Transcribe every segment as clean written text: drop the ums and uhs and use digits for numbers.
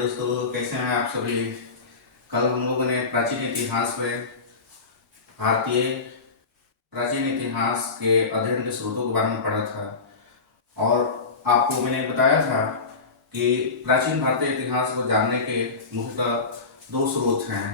दोस्तों, कैसे हैं आप सभी। कल हम लोगों ने प्राचीन इतिहास में भारतीय प्राचीन इतिहास के अध्ययन के स्रोतों के बारे में पढ़ा था। और आपको मैंने बताया था कि प्राचीन भारतीय इतिहास को जानने के मुख्यतः दो स्रोत हैं।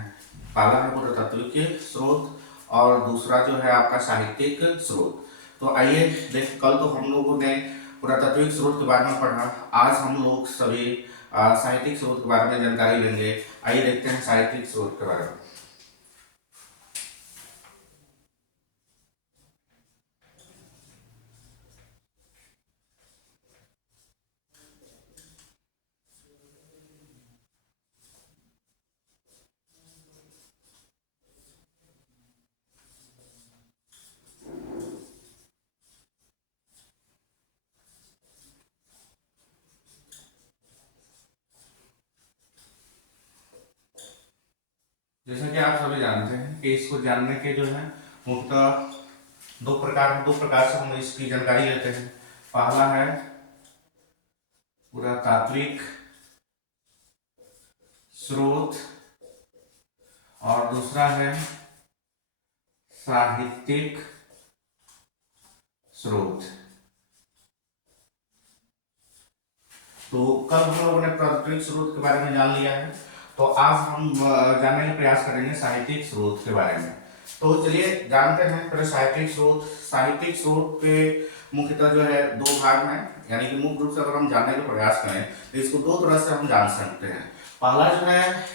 पहला है पुरातात्विक स्रोत और दूसरा जो है आपका साहित्यिक स्रोत। तो आइए देख, कल तो हम लोगों ने पुरातात्विक स्रोत के बारे में पढ़ा। आज हम लोग सभी साहित्यिक स्रोत के बारे में जानकारी लेंगे। आइए देखते हैं साहित्यिक स्रोत के बारे में। जैसा कि आप सभी जानते हैं कि इसको जानने के जो है मुख्यतः दो प्रकार से हम इसकी जानकारी लेते हैं। पहला है पुरातात्विक स्रोत और दूसरा है साहित्यिक स्रोत। तो कल हम लोगों ने पुरातात्विक स्रोत के बारे में जान लिया है, तो आज हम जानने का प्रयास करेंगे साहित्यिक स्रोत के बारे में। तो चलिए जानते हैं पहले साहित्यिक स्रोत। साहित्यिक स्रोत के मुख्यतः जो है दो भाग में, यानी कि मुख्य रूप से अगर हम जानने का प्रयास करें तो इसको दो तरह से हम जान सकते हैं। पहला जो है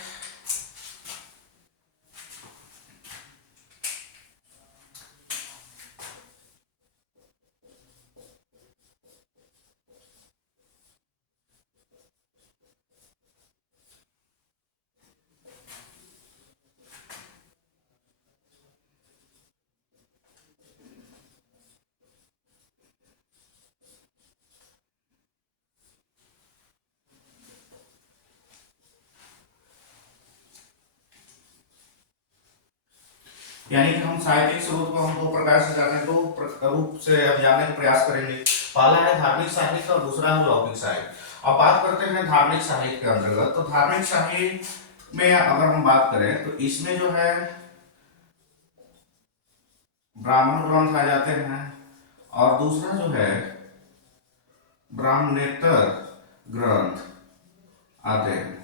यानी कि हम साहित्यिक स्रोत को हम दो प्रकार से जाने दो रूप से अब जानने का प्रयास करेंगे। पहला है धार्मिक साहित्य और दूसरा है लौकिक साहित्य। अब बात करते हैं धार्मिक साहित्य के अंतर्गत। तो धार्मिक साहित्य में अगर हम बात करें तो इसमें जो है ब्राह्मण ग्रंथ आ जाते हैं और दूसरा जो है ब्राह्मणेतर ग्रंथ आते हैं।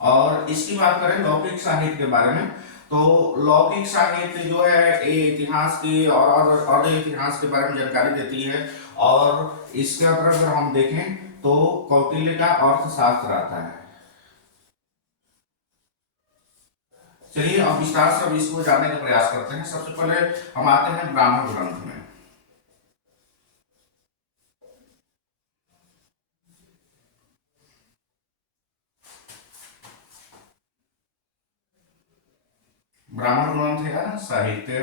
और इसकी बात करें लौकिक साहित्य के बारे में, तो लौकिक साहित्य जो है ये इतिहास की और इतिहास के बारे में जानकारी देती है। और इसके ऊपर अगर हम देखें तो कौटिल्य का अर्थशास्त्र आता है। चलिए अब विस्तार से अब इसको जानने का प्रयास करते हैं। सबसे पहले हम आते हैं ब्राह्मण ग्रंथ में। ब्राह्मण ग्रंथ है साहित्य।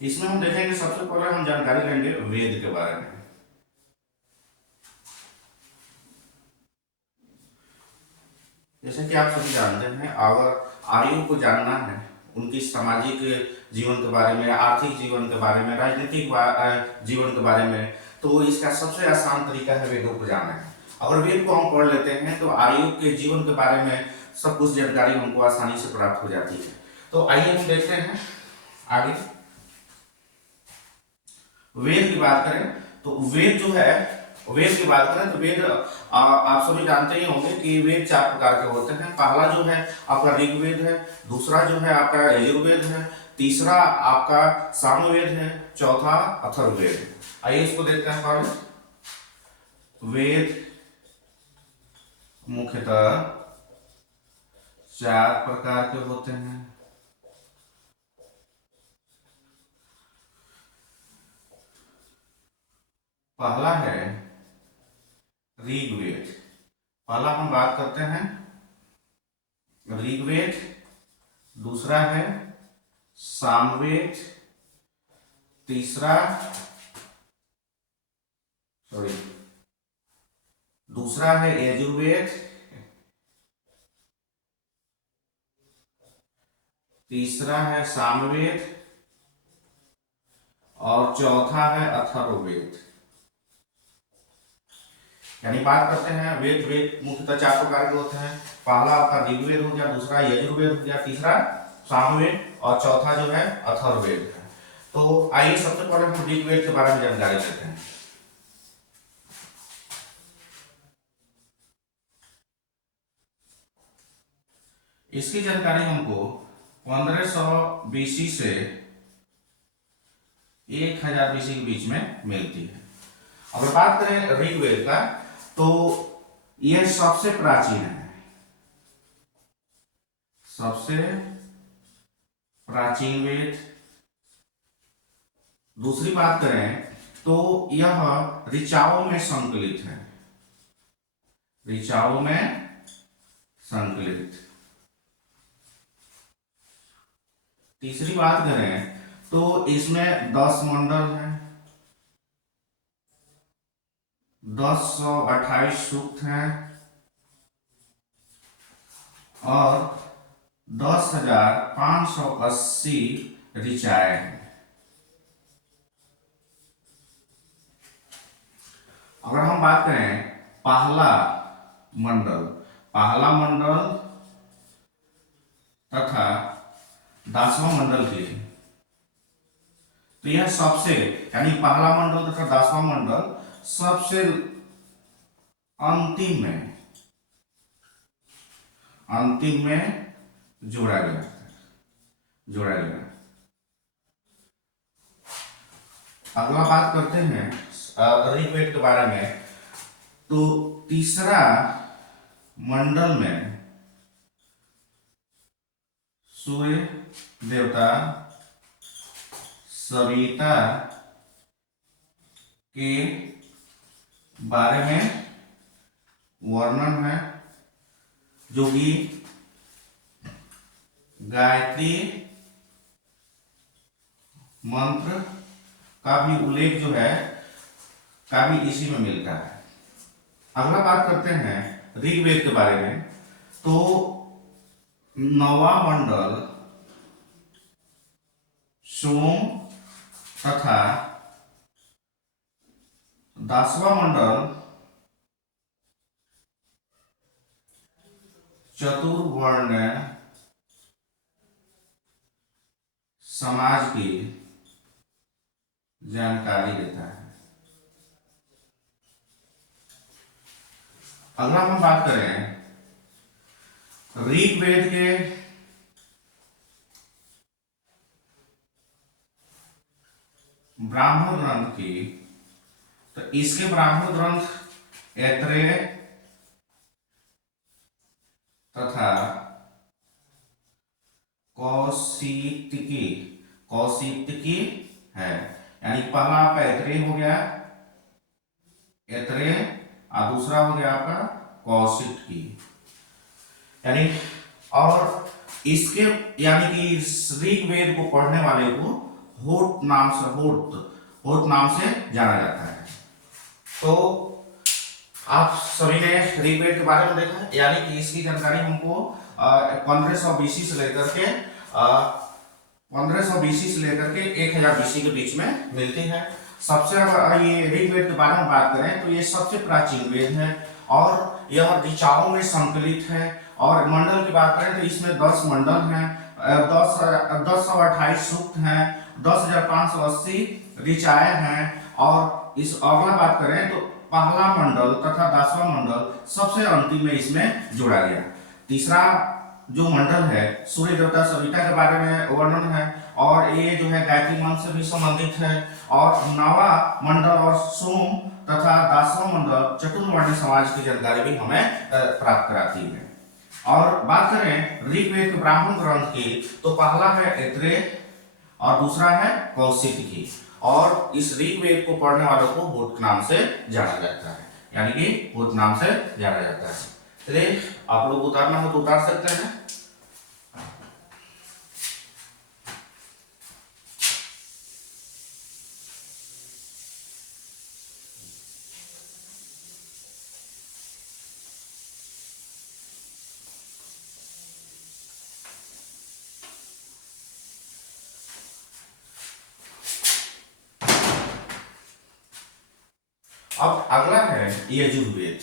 इसमें हम देखेंगे सबसे पहले हम जानकारी लेंगे वेद के बारे में। जैसे कि आप सभी जानते हैं, अगर आर्यों को जानना है उनकी सामाजिक जीवन के बारे में, आर्थिक जीवन के बारे में, राजनीतिक जीवन के बारे में, तो इसका सबसे आसान तरीका है वेदों को जानना है। अगर वेद को हम पढ़ लेते हैं तो आर्यों के जीवन के बारे में सब कुछ जानकारी हमको आसानी से प्राप्त हो जाती है। तो आइए हम देखते हैं आगे। वेद की बात करें तो वेद जो है, वेद की बात करें तो वेद आप सभी जानते ही होंगे कि वेद चार प्रकार के होते हैं। पहला जो है आपका ऋग्वेद है, दूसरा जो है आपका यजुर्वेद है, तीसरा आपका सामवेद है, चौथा अथर्ववेद है। आइए इसको देखते हैं। पहले वेद मुख्यतः चार प्रकार के होते हैं। पहला है ऋग्वेद। पहला हम बात करते हैं ऋग्वेद, दूसरा है सामवेद, तीसरा दूसरा है यजुर्वेद, तीसरा है सामवेद और चौथा है अथर्ववेद। यानी बात करते हैं वेद। वेद मुख्यतः 4 प्रकार के होते हैं। पहला आपका ऋग्वेद हो गया, दूसरा यजुर्वेद हो गया, तीसरा सामवेद और चौथा जो है अथर्ववेद है। तो आइए सबसे पहले हम ऋग्वेद के बारे में जानकारी लेते हैं। इसकी जानकारी हमको 1500 बीसी से 1000 बीसी के बीच में मिलती है। अगर बात करें ऋग्वेद का तो यह सबसे प्राचीन है, सबसे प्राचीन वेद। दूसरी बात करें तो यह ऋचाओं में संकलित है, ऋचाओं में संकलित। तीसरी बात करें तो इसमें 10 मंडल हैं, 1028 सूक्त हैं और 10,580 ऋचाएं हैं। अगर हम बात करें पहला मंडल तथा 10वां मंडल की, तो यह सबसे यानी पहला मंडल तथा 10वां मंडल सबसे अंतिम में जोड़ा गया। अगला बात करते हैं ऋग्वेद के बारे में। तो तीसरा मंडल में सूर्य देवता सविता के बारे में वर्णन है, जो कि गायत्री मंत्र का भी उल्लेख जो है का भी इसी में मिलता है। अगला बात करते हैं ऋग्वेद के बारे में। तो 9वां मंडल सोम तथा 10वां मंडल चतुर्वर्ण समाज की जानकारी देता है। अगला हम बात करें ऋग्वेद के ब्राह्मण ग्रंथ की, तो इसके ब्राह्मण ग्रंथ ऐत्रेय तथा कौशितकी है। यानी पहला आपका ऐत्रेय हो गया, ऐत्रेय, और दूसरा हो गया आपका कौशितकी। यानी और इसके यानी कि ऋग्वेद को पढ़ने वाले को होत नाम से जाना जाता है। तो आप सभी ने ऋग्वेद के बारे में देखा, यानी कि इसकी जानकारी हमको 1500 बीसी से लेकर के 1000 बीसी के बीच में मिलती है। सबसे अगर ये ऋग्वेद के बारे में बात करें तो ये सबसे प्राचीन वेद है और यह ऋचाओं में संकलित है। और मंडल की बात करें तो इसमें 10 मंडल हैं, 1028 सूक्त हैं, 10,580 ऋचाएं हैं। और इस अगला बात करें तो पहला मंडल तथा 10वां मंडल सबसे अंतिम में इसमें जोड़ा गया। तीसरा जो मंडल है सूर्य देवता सविता के बारे में वर्णन है और ये जो है गायत्री मंत्र से भी संबंधित है। और 9वां मंडल और सोम तथा 10वां मंडल चतुर्वर्ण समाज की जानकारी भी हमें प्राप्त कराती है। और बात करें ऋग्वेद के ब्राह्मण ग्रंथ की, तो पहला है ऐत्रेय और दूसरा है कौशितकी। और इस ऋग्वेद को पढ़ने वालों को होत नाम से जाना जाता है, यानी कि होत नाम से जाना जाता है। चलिए आप लोग उतारना हो तो उतार सकते हैं। अब अगला है यजुर्वेद।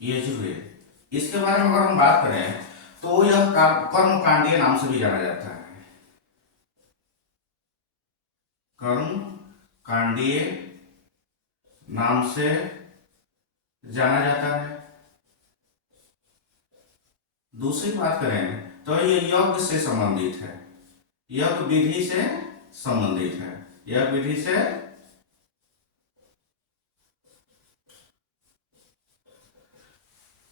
यजुर्वेद, इसके बारे में अगर हम बात करें तो यह कर्म कांडीय नाम से भी जाना जाता है। कर्म कांडीय नाम से जाना जाता है। दूसरी बात करें तो ये यज्ञ से संबंधित है, यज्ञ विधि से संबंधित है, यज्ञ विधि से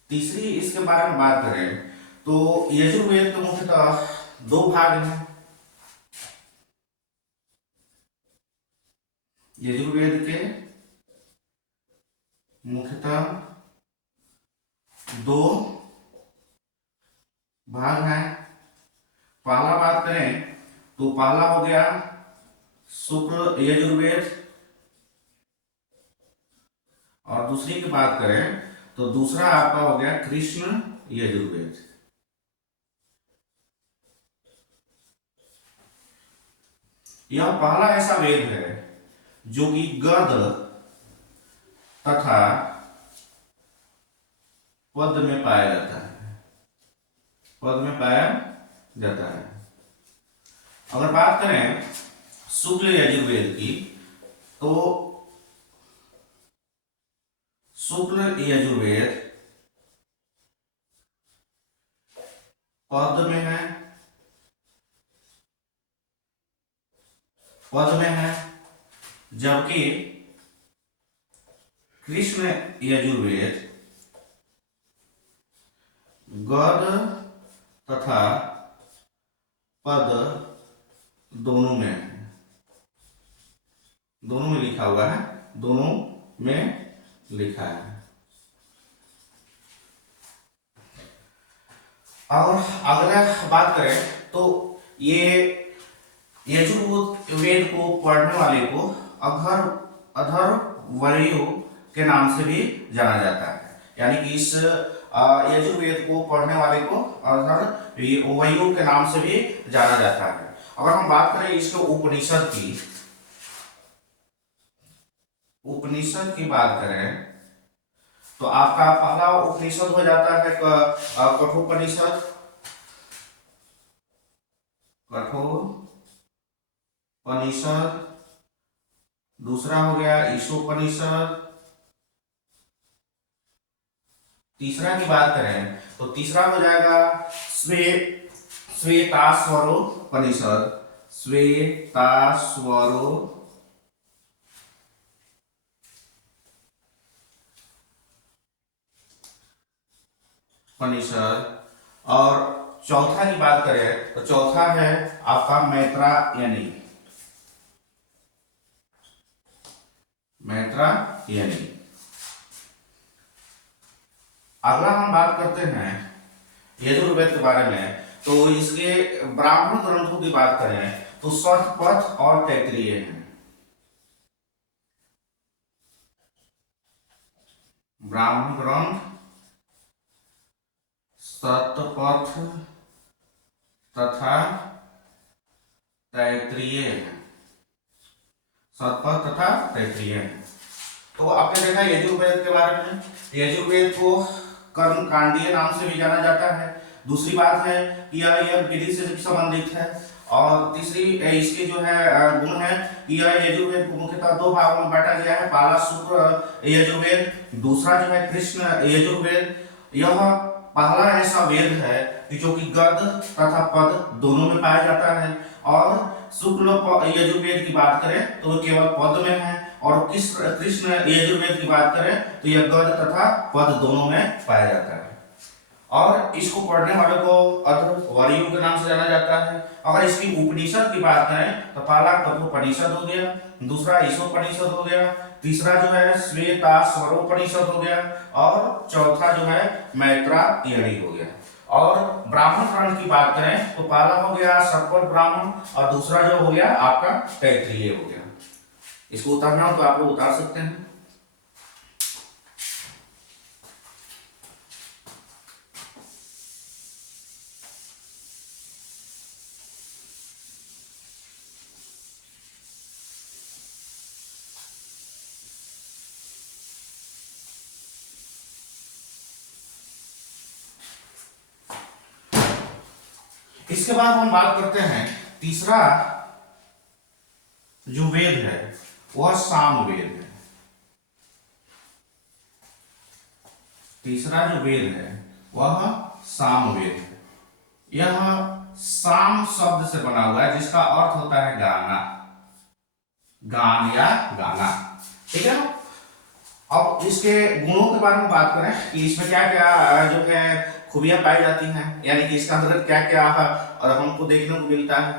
तीसरी इसके बारे में बात करें तो यजुर्वेद के मुख्यतः दो भाग हैं। यजुर्वेद के मुख्यतः दो भाग हैं। पहला बात करें तो पहला हो गया शुक्ल यजुर्वेद, और दूसरी की बात करें तो दूसरा आपका हो गया कृष्ण यजुर्वेद। यह पहला ऐसा वेद है जो कि गद तथा पद में पाया जाता है, पद में पाया जाता है। अगर बात करें शुक्ल यजुर्वेद की तो शुक्ल यजुर्वेद पद में है, पद में है, जबकि कृष्ण यजुर्वेद गद तथा पद दोनों में है, दोनों में लिखा हुआ है, दोनों में लिखा है। और अगला बात करें तो ये यजुर्वेद को पढ़ने वाले को अधर वरयु के नाम से भी जाना जाता है, यानी कि इस यजुर्वेद को पढ़ने वाले को अधर वरयु के नाम से भी जाना जाता है। अगर हम बात करें इसके उपनिषद की बात करें तो आपका पहला उपनिषद हो जाता है कठोपनिषद, दूसरा हो गया ईशोपनिषद। तीसरा की बात करें तो तीसरा हो जाएगा श्वेताश्वरोपनिषद, उपनिषद। और चौथा की बात करें तो चौथा है आपका मैत्रायणी। अगला हम बात करते हैं यजुर्वेद के बारे में तो इसके ब्राह्मण ग्रंथों की बात करें तो शतपथ और तैत्तिरीय हैं। ब्राह्मण ग्रंथ शतपथ तथा तैत्तिरीय है, शतपथ तथा तैत्तिरीय है। तो आपने देखा यजुर्वेद के बारे में, यजुर्वेद को कर्म कांडीय नाम से भी जाना जाता है। दूसरी बात है कि यह विधि से संबंधित है, और तीसरी इसके जो है गुण है कि यह यजुर्वेद को मुख्यतः दो भागों में बांटा गया है। पहला शुक्ल यजुर्वेद, दूसरा जो है कृष्ण यजुर्वेद। यह पहला ऐसा वेद है कि जो कि गद तथा पद दोनों में पाया जाता है, और शुक्ल यजुर्वेद की बात करें तो केवल पद में है, और कृष्ण यजुर्वेद की बात करें तो यह गद तथा पद दोनों में पाया जाता है। और इसको पढ़ने वाले को अधवरयु के नाम से जाना जाता है। अगर इसकी उपनिषद की बात करें तो पहला कठोपनिषद हो गया, दूसरा ईशोपनिषद हो गया, तीसरा जो है श्वेताश्वरोपनिषद हो गया, और चौथा जो है मैत्रायणी हो गया। और ब्राह्मण ग्रंथ की बात करें तो पहला हो गया शतपथ ब्राह्मण, और दूसरा जो हो गया आपका तैत्तिरीय हो गया। इसको उतारना हो तो आप लोग उतार सकते हैं। इसके बाद हम बात करते हैं तीसरा जो वेद है वह सामवेद है। तीसरा जो वेद है वह सामवेद है। यह साम शब्द से बना हुआ है जिसका अर्थ होता है गाना, गान या गाना। ठीक है। अब इसके गुणों के बारे में बात करें कि इसमें क्या क्या जो है खूबियां पाई जाती हैं, यानी कि इसका अंदर क्या क्या है और हमको देखने को मिलता है।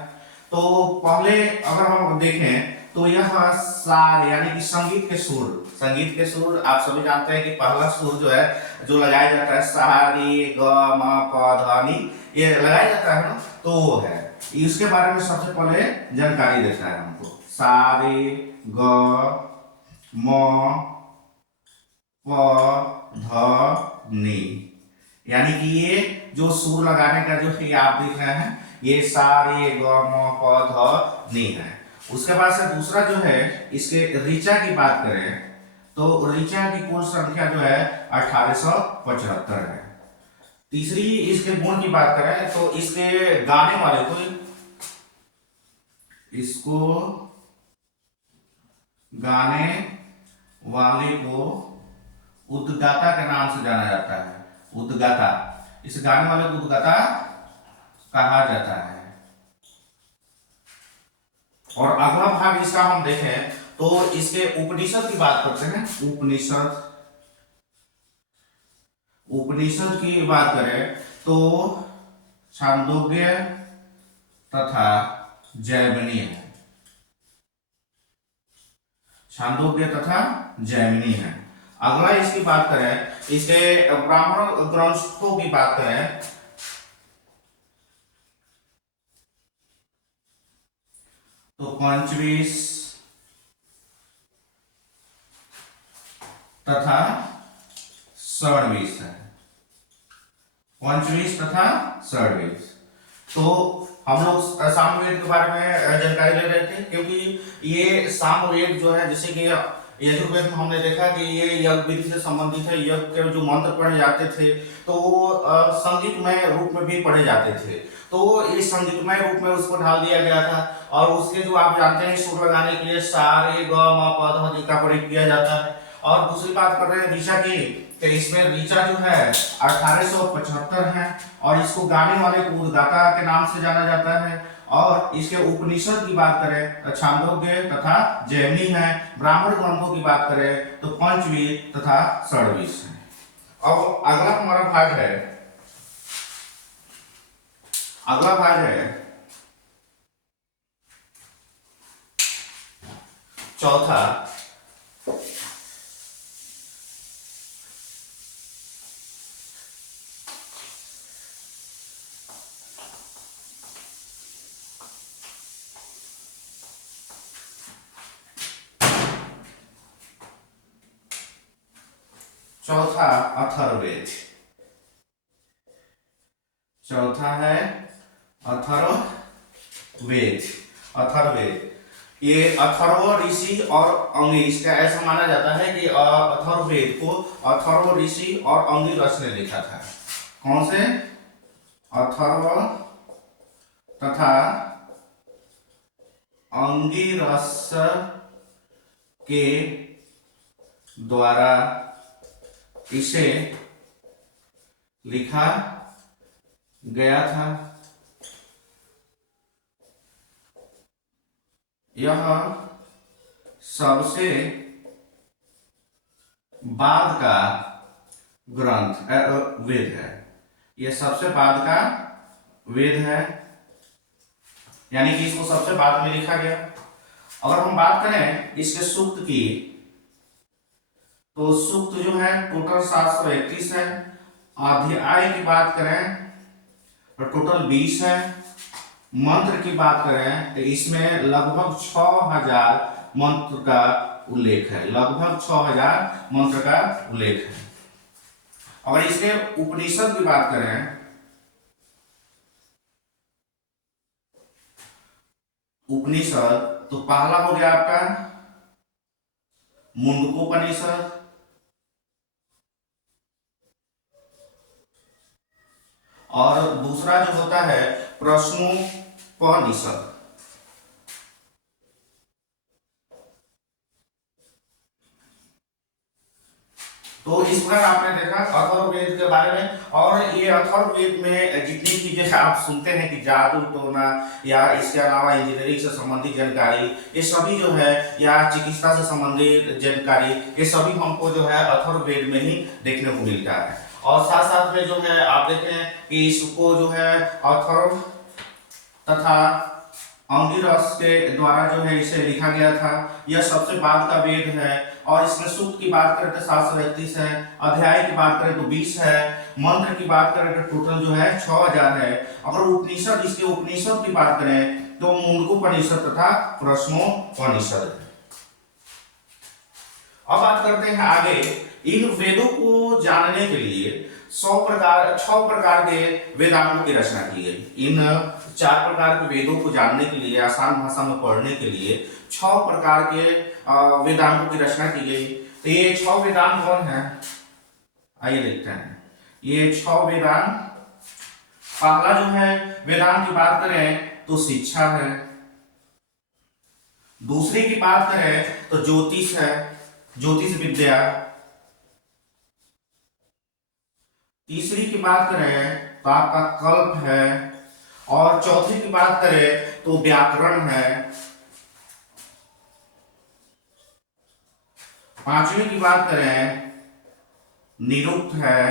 तो पहले अगर हम देखें तो यह सार यानी कि संगीत के सुर, संगीत के सुर आप सभी जानते हैं कि पहला सुर जो है जो लगाया जाता है सा रे ग म प ध नि, ये लगाया जाता है ना, तो वो है। इसके बारे में सबसे पहले जानकारी देता है हमको। सा रे ग म प ध नि, यानी कि ये जो सुर लगाने का जो है आप देख रहे हैं ये सा रे ग म प ध नि है। उसके बाद से दूसरा जो है इसके ऋचा की बात करें तो ऋचा की कुल संख्या जो है 1875 है। तीसरी इसके गुण की बात करें तो इसके गाने वाले को, इसको गाने वाले को उद्गाता के नाम से जाना जाता है। उद्गाता, इस गाने वाले को उद्गाता कहा जाता है। और अगला भाग इसका हम देखें तो इसके उपनिषद की बात करते हैं। उपनिषद, उपनिषद की बात करें तो छांदोग्य तथा जैमिनी है। छांदोग्य तथा जैमिनी है। अगला इसकी बात करें, इसके ब्राह्मण ग्रंथों की बात करें तो पंचवीस तथा षड्वीस है। पंचवीस तथा षड्वीस। तो हम लोग सामवेद के बारे में जानकारी ले रहे थे, क्योंकि ये सामवेद जो है जैसे कि यजुर्वेद में हमने देखा कि ये यज्ञ विधि से संबंधित है। यज्ञ के जो मंत्र पढ़े जाते थे तो वो संगीतमय रूप में भी पढ़े जाते थे, तो इस संगीतमय रूप में उसको ढाल दिया गया था। और उसके जो आप जानते हैं सुर लगाने के लिए सा रे ग म प ध नि का प्रयोग किया जाता है। और दूसरी बात कर रहे हैं ऋचा की, तो इसमें ऋचा जो है 1875 है और इसको गाने वाले को उद्गाता के नाम से जाना जाता है। और इसके उपनिषद की बात करें तो छांदोग्य तथा जैमिनी है। ब्राह्मण ग्रंथों की बात करें तो पंचवीस तथा षड्वीस है। अब अगला हमारा भाग है, अगला भाग है चौथा, चौथा अथर्ववेद। चौथा है अथर्ववेद। अथर्ववेद ये अथर्व ऋषि और अंगी, इसका ऐसा माना जाता है कि अथर्ववेद को अथर्व ऋषि और अंगिरस ने लिखा था। कौन से? अथर्व तथा अंगिरस के द्वारा इसे लिखा गया था। यह सबसे बाद का ग्रंथ वेद है। यह सबसे बाद का वेद है, यानी कि इसको सबसे बाद में लिखा गया। अगर हम बात करें इसके सूक्त की तो सूक्त जो है टोटल 731 है। अध्याय की बात करें तो टोटल 20 है। मंत्र की बात करें तो इसमें लगभग 6000 मंत्र का उल्लेख है। लगभग 6000 मंत्र का उल्लेख है। अगर इसके उपनिषद की बात करें, उपनिषद तो पहला हो गया आपका मुंडकोपनिषद, और दूसरा जो होता है प्रश्नोपनिषद। तो इस प्रकार आपने देखा अथर्ववेद के बारे में। और ये अथर्ववेद में जितनी चीजें आप सुनते हैं कि जादू टोना या इसके अलावा इंजीनियरिंग से संबंधित जानकारी, ये सभी जो है, या चिकित्सा से संबंधित जानकारी, ये सभी हमको जो है अथर्ववेद में ही देखने को मिलता है। और साथ साथ में जो है आप देखें कि इसको जो है अथर्व तथा अंगिरस के द्वारा जो है इसे लिखा गया था। यह सबसे बाद का वेद है। और इसमें सूक्त की बात करें तो 731 है, अध्याय की बात करें तो 20 है, मंत्र की बात करें तो टोटल जो है 6000 है। अगर उपनिषद, इसके उपनिषद की बात करें तो मुंडकोपनिषद तथा प्रश्नोपनिषद है। अब बात करते हैं आगे। इन वेदों को जानने के लिए 6 प्रकार के वेदांगों की रचना की गई। इन 4 प्रकार के वेदों को जानने के लिए, आसान भाषा में पढ़ने के लिए 6 प्रकार के वेदांगों की रचना की गई। तो ये 6 वेदांग कौन है, आइए देखते हैं। ये 6 वेदांग, पहला जो है वेदांग की बात करें तो शिक्षा है। दूसरी की बात करें तो ज्योतिष है, ज्योतिष विद्या। तीसरी की बात करें तो आपका कल्प है। और चौथी की बात करें तो व्याकरण है। पांचवी की बात करें निरुक्त है।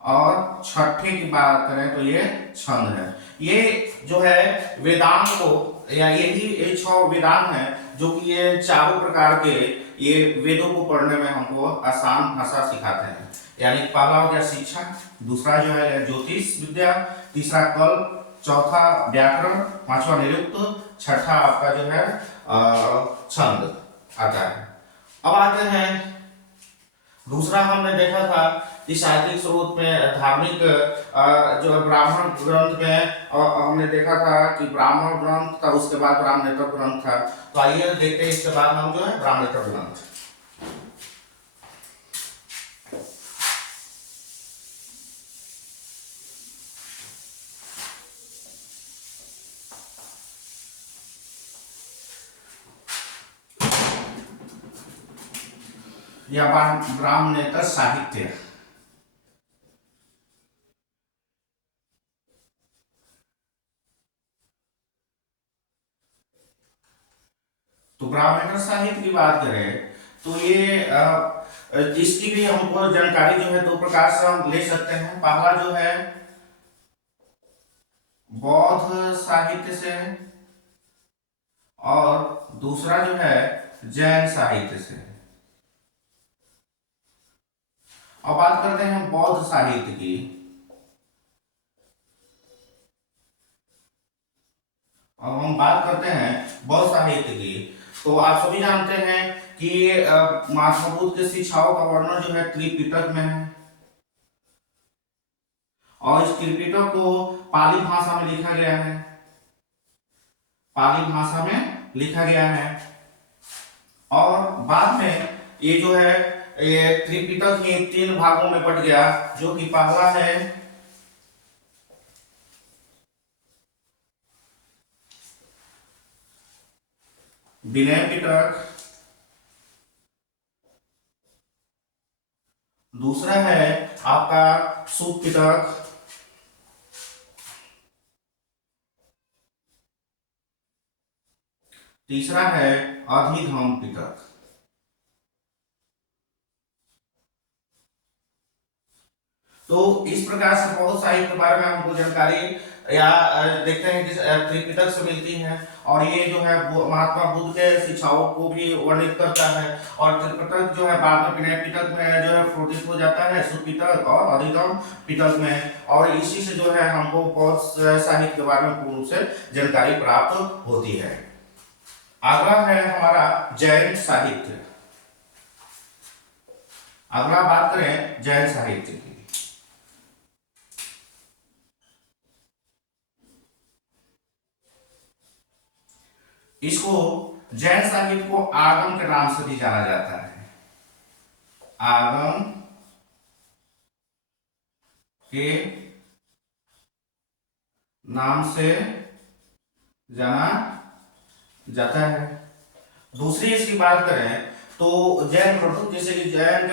और छठे की बात करें तो ये छंद है। ये जो है वेदांत को, या यही ये 6 वेदांत हैं जो कि ये चारों प्रकार के ये वेदों को पढ़ने में हमको आसान भाषा सिखाते हैं। यानी पहला हो गया शिक्षा, दूसरा जो है ज्योतिष विद्या, तीसरा कल्प, चौथा व्याकरण, पांचवा निरुक्त, छठा आपका जो है छंद आता है। अब आते हैं, दूसरा हमने देखा था कि साहित्यिक स्रोत में धार्मिक जो ब्राह्मण ग्रंथ में हमने देखा था कि ब्राह्मण ग्रंथ था, उसके बाद ब्राह्मणेतर ग्रंथ था। तो आइए देखते हैं इसके बाद हम जो है ब्राह्मणेतर ग्रंथ। या ब्राह्मणेतर साहित्य। तो ब्राह्मणेतर साहित्य की बात करें तो ये इसकी भी हमको जानकारी जो है 2 प्रकार से हम ले सकते हैं। पहला जो है बौद्ध साहित्य से, और दूसरा जो है जैन साहित्य से। अब बात करते हैं बौद्ध साहित्य की। अब हम बात करते हैं बौद्ध साहित्य की। तो आप सभी जानते हैं कि महात्मा बुद्ध के शिक्षाओं का वर्णन जो है त्रिपिटक में है। और इस त्रिपिटक को पाली भाषा में लिखा गया है, पाली भाषा में लिखा गया है। और बाद में ये जो है ये त्रिपिटक ही 3 भागों में बट गया, जो कि पहला है विनय पिटक, दूसरा है आपका सुत पिटक, तीसरा है अधिगम पिटक। तो इस प्रकार से बहुत साहित्य के बारे में हमको जानकारी या देखते हैं कि त्रिपिटक से मिलती है। और ये जो है महात्मा बुद्ध के शिक्षाओं को भी वर्णित करता है। और त्रिपिटक जो है बाद में विनय पिटक में जो है प्रोटित हो जाता है, सुत पिटक और अधिगम पिटक में। और इसी से जो है हमको बहुत साहित्य के बारे में पूर्ण रूप से जानकारी प्राप्त होती है। अगला है हमारा जैन साहित्य। अगला बात करें जैन साहित्य की। इसको जैन साहित्य को आगम के नाम से भी जाना जाता है। आगम के नाम से जाना जाता है। दूसरी इसकी बात करें तो जैन ग्रंथों, जैसे कि जैन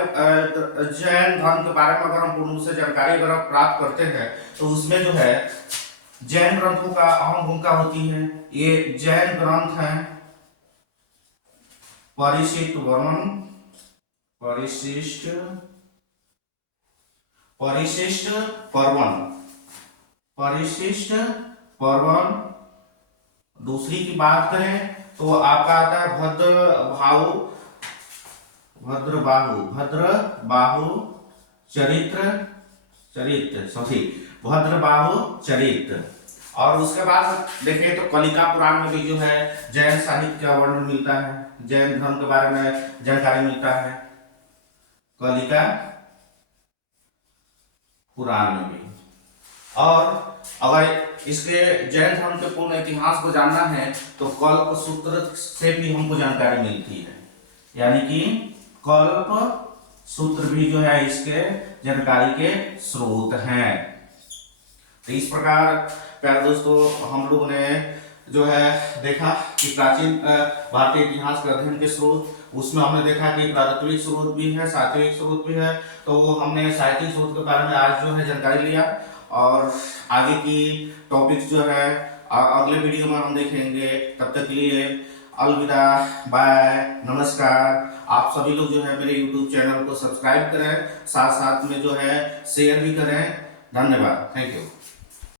धर्म के बारे में अगर हम पूर्ण रूप से जानकारी अगर हम प्राप्त करते हैं तो उसमें जो है जैन ग्रंथों का अहम भूमिका होती है। ये जैन ग्रंथ हैं परिशिष्ट वर्णन, परिशिष्ट पर्वन, परिशिष्ट पर्वन। दूसरी की बात करें तो आपका आता है भद्र बाहु चरित्र। और उसके बाद देखें तो कलिका पुराण में भी जो है जैन साहित्य का वर्णन मिलता है, जैन धर्म के बारे में जानकारी मिलता है कलिका पुराण में भी। और अगर इसके जैन धर्म के पूर्ण इतिहास को जानना है तो कल्प सूत्र से भी हमको जानकारी मिलती है, यानी कि कल्प सूत्र भी जो है इसके जानकारी के स्रोत हैं। तो इस प्रकार प्यारे दोस्तों हम लोगों ने जो है देखा कि प्राचीन भारतीय इतिहास के अध्ययन के स्रोत, उसमें हमने देखा कि प्रारंभिक स्रोत भी है, साहित्यिक स्रोत भी है। तो हमने साहित्यिक स्रोत के बारे में आज जो है जानकारी लिया, और आगे की टॉपिक्स जो है अगले वीडियो में हम देखेंगे। तब तक के लिए अलविदा, बाय, नमस्कार। आप सभी लोग जो है मेरे YouTube चैनल को सब्सक्राइब करें, साथ साथ में जो है शेयर भी करें। धन्यवाद, थैंक यू।